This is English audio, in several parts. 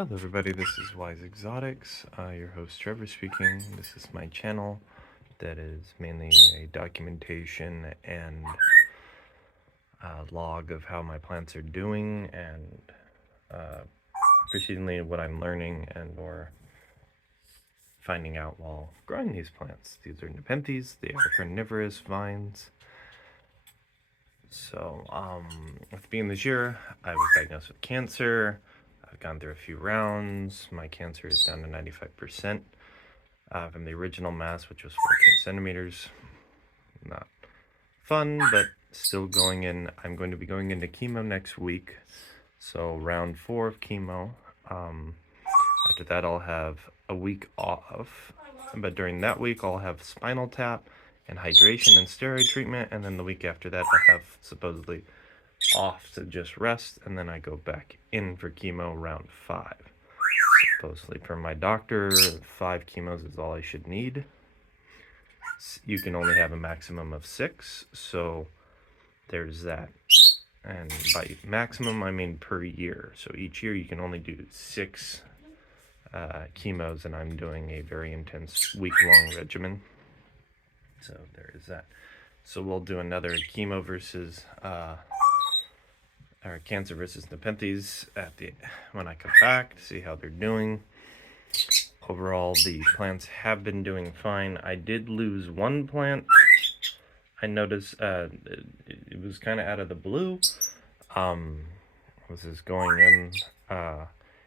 Hello everybody, this is Wise Exotics, your host Trevor speaking. This is my channel that is mainly a documentation and log of how my plants are doing and precedingly what I'm learning and or finding out while growing these plants. These are Nepenthes, they are carnivorous vines. So, at the beginning of this year, I was diagnosed with cancer. I've gone through a few rounds. My cancer is down to 95% from the original mass, which was 14 centimeters. Not fun, but still going in. I'm going to be going into chemo next week. So round 4 of chemo. After that, I'll have a week off. But during that week, I'll have spinal tap and hydration and steroid treatment. And then the week after that, I'll have supposedly off to just rest, and then I go back in for chemo round 5. Supposedly, per my doctor, 5 chemos is all I should need. You can only have a maximum of 6, so there's that. And by maximum, I mean per year. So each year you can only do 6 chemos, and I'm doing a very intense week-long regimen. So there is that. So we'll do another chemo versus or cancer versus Nepenthes when I come back to see how they're doing. Overall, the plants have been doing fine. I did lose one plant. I noticed it was kind of out of the blue. Was this going in?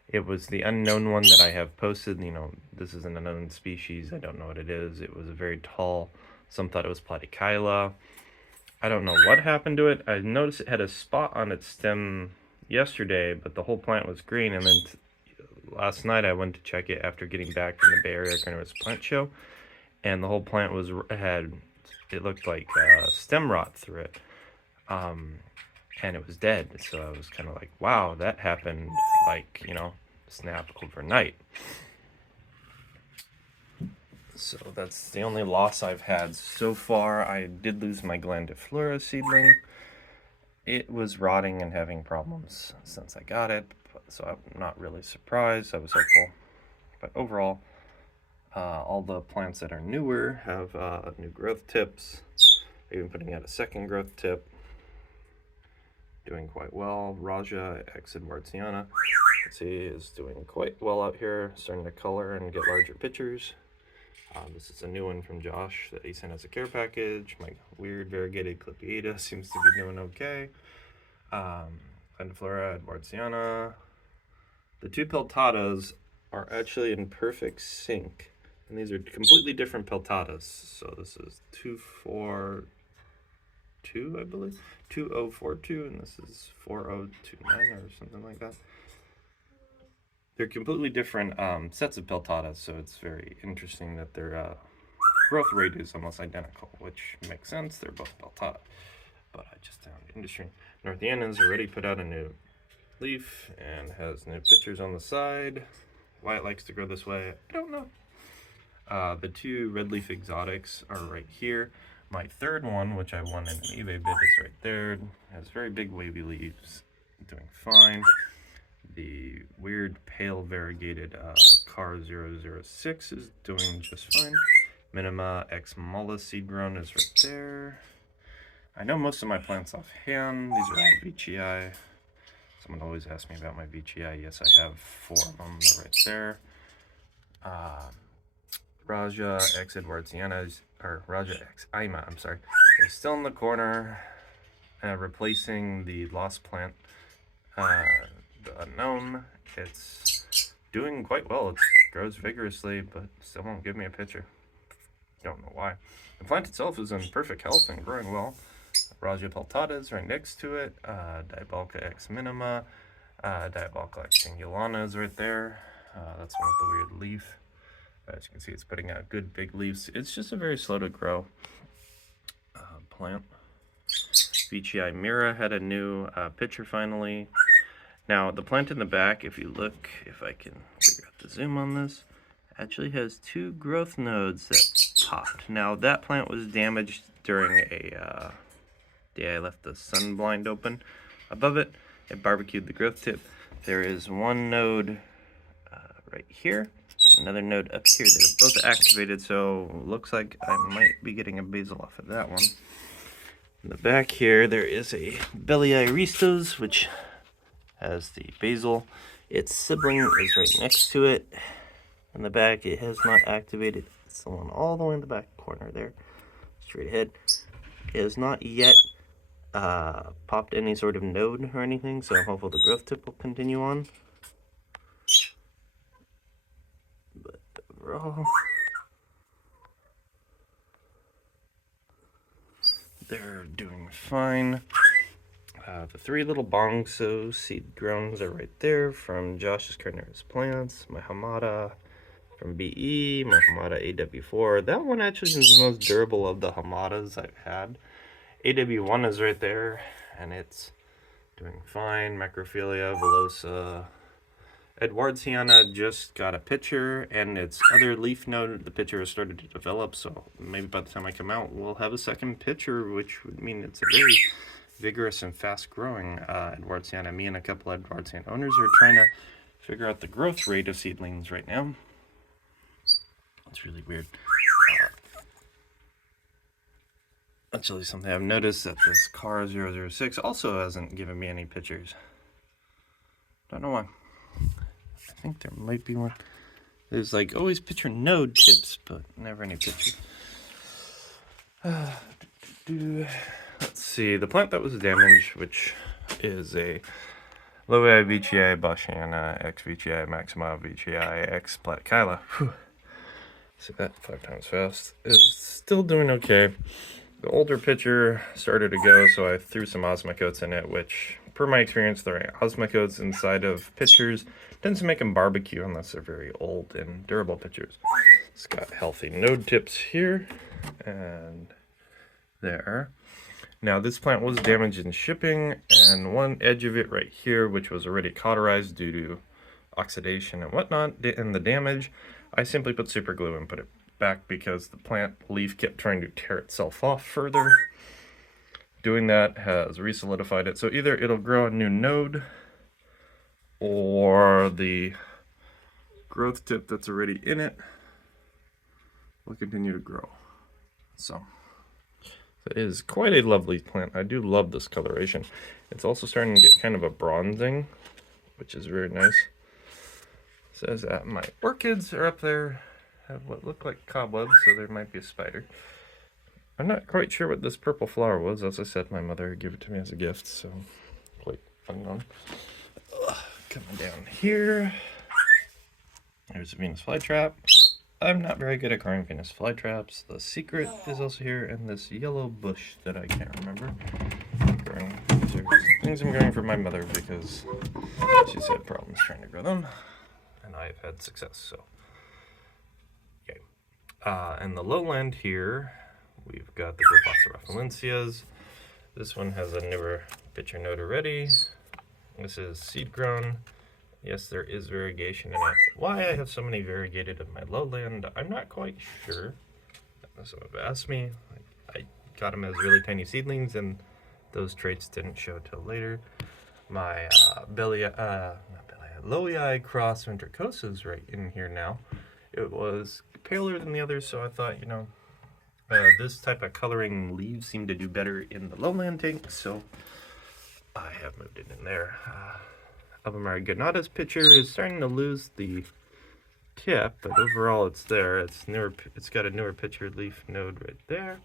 It was the unknown one that I have posted. You know, this is an unknown species. I don't know what it is. It was a very tall. Some thought it was platy. I don't know what happened to it. I noticed it had a spot on its stem yesterday, but the whole plant was green. And then last night I went to check it after getting back from the Bay Area Carnivorous Plant Show, and the whole plant it looked like stem rot through it, and it was dead. So I was kind of like, wow, that happened like, snap overnight. So that's the only loss I've had so far. I did lose my glandiflora seedling. It was rotting and having problems since I got it, so I'm not really surprised. I was hopeful. But overall, all the plants that are newer have new growth tips. Even putting out a second growth tip. Doing quite well. Raja X Edwardsiana, is doing quite well out here, starting to color and get larger pictures. This is a new one from Josh that he sent as a care package. My weird variegated Clipiata seems to be doing okay. Ventricosa, Edwardsiana. The 2 peltatas are actually in perfect sync. And these are completely different peltatas. So this is 242, I believe. 2042, and this is 4029 or something like that. They're completely different sets of peltatas, so it's very interesting that their growth rate is almost identical, which makes sense. They're both peltata, but I just found it interesting. Northiana's already put out a new leaf and has new pictures on the side. Why it likes to grow this way, I don't know. The 2 red leaf exotics are right here. My third one, which I won in an eBay bid, is right there. It has very big wavy leaves, doing fine. The weird pale variegated Car 006 is doing just fine. Minima X Mulla seed grown is right there. I know most of my plants offhand. These are all VGI. Someone always asks me about my VGI. Yes, I have 4 of them. They're right there. Raja X Edwardsiana, or Raja X Ima, I'm sorry, is still in the corner, replacing the lost plant. The unknown, it's doing quite well. It grows vigorously, but still won't give me a picture. Don't know why. The plant itself is in perfect health and growing well. Raja peltata is right next to it. Diabolca X minima. Diabolca X singulana is right there. That's one with the weird leaf. As you can see, it's putting out good big leaves. It's just a very slow to grow plant. VGI Mira had a new picture finally. Now, the plant in the back, if you look, if I can figure out the zoom on this, actually has 2 growth nodes that popped. Now, that plant was damaged during a day I left the sun blind open above it. It barbecued the growth tip. There is 1 node right here, another node up here that are both activated, so looks like I might be getting a basil off of that one. In the back here, there is a beli aristos, which has the basil. Its sibling is right next to it. In the back, it has not activated. It's the one all the way in the back corner there, straight ahead. It has not yet popped any sort of node or anything, so hopefully the growth tip will continue on. But overall, they're doing fine. The 3 little bongso seed groans are right there from Josh's Carnivorous Plants, my Hamada from BE, my Hamada AW4. That one actually is the most durable of the Hamadas I've had. AW1 is right there, and it's doing fine. Macrophilia, Velosa. Edwardsiana just got a pitcher, and its other leaf node, the pitcher has started to develop, so maybe by the time I come out, we'll have a second pitcher, which would mean it's a very vigorous and fast-growing Edwardsiana. Me and a couple of Edwardsiana owners are trying to figure out the growth rate of seedlings right now. It's really weird. Actually, something I've noticed that this car 006 also hasn't given me any pictures. Don't know why. I think there might be one. There's like always picture node tips, but never any pictures. Let's see, the plant that was damaged, which is a Lowii VGI Boschiana X VGI Maxima VGI X Platykyla. See that 5 times fast. Is still doing okay. The older pitcher started to go, so I threw some osmocotes in it, which, per my experience, throwing osmocotes inside of pitchers tends to make them barbecue unless they're very old and durable pitchers. It's got healthy node tips here and there. Now, this plant was damaged in shipping, and one edge of it right here, which was already cauterized due to oxidation and whatnot, and the damage, I simply put super glue and put it back because the plant leaf kept trying to tear itself off further. Doing that has re-solidified it, so either it'll grow a new node or the growth tip that's already in it will continue to grow. So it is quite a lovely plant. I do love this coloration. It's also starting to get kind of a bronzing, which is very nice. It says that my orchids are up there, have what look like cobwebs, so there might be a spider. I'm not quite sure what this purple flower was. As I said, my mother gave it to me as a gift, so quite unknown. Coming down here, there's a Venus flytrap. I'm not very good at growing Venus flytraps. The secret is also here, and this yellow bush that I can't remember. These are things I'm growing for my mother because she's had problems trying to grow them, and I've had success, so yay. And the lowland here, we've got the Globasa Valencias. This one has a newer pitcher node already. This is seed grown. Yes, there is variegation in it. Why I have so many variegated in my lowland, I'm not quite sure. Someone have asked me. I got them as really tiny seedlings, and those traits didn't show till later. My Lowii cross ventricosa is right in here now. It was paler than the others, so I thought, you know, this type of coloring leaves seem to do better in the lowland tank, so I have moved it in there. Albemarle Ganada's pitcher is starting to lose the tip, but overall it's there. It's newer. It's got a newer pitcher leaf node right there,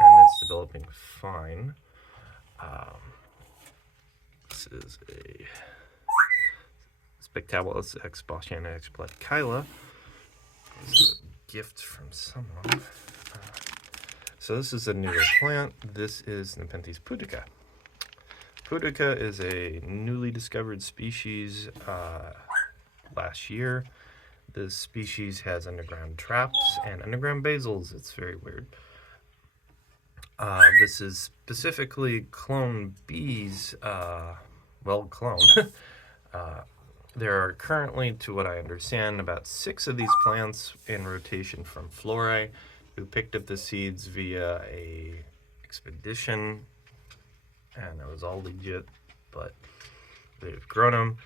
and it's developing fine. This is a Spectabulas X Boschiana X Platykyla. It's a gift from someone. So this is a newer plant. This is Nepenthes Pudica. Pudica is a newly discovered species last year. This species has underground traps and underground basils. It's very weird. This is specifically clone bees, well cloned. There are currently, to what I understand, about 6 of these plants in rotation from Lowii, who picked up the seeds via a expedition, and it was all legit, but they've grown them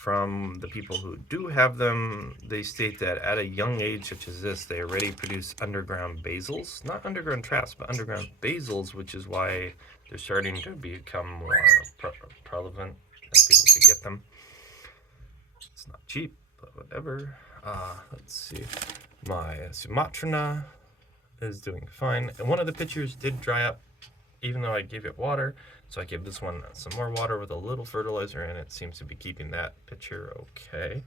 from the people who do have them, they state that at a young age such as this, they already produce underground basils. Not underground traps, but underground basils, which is why they're starting to become more prevalent, that people could get them. It's not cheap, but whatever. Let's see. My Sumatrana is doing fine. And one of the pitchers did dry up, even though I gave it water. So I gave this one some more water with a little fertilizer, and it seems to be keeping that pitcher okay.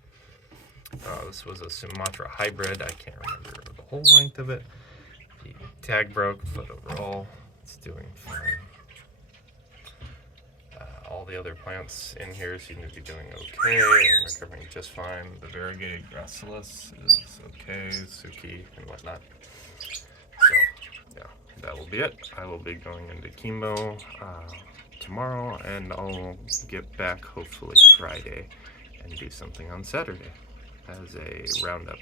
This was a Sumatra hybrid. I can't remember the whole length of it. The tag broke, but overall, it's doing fine. All the other plants in here seem to be doing okay and recovering just fine. The variegated gracilis is okay, Suki and whatnot. So, yeah, that will be it. I will be going into chemo tomorrow, and I'll get back hopefully Friday and do something on Saturday as a roundup.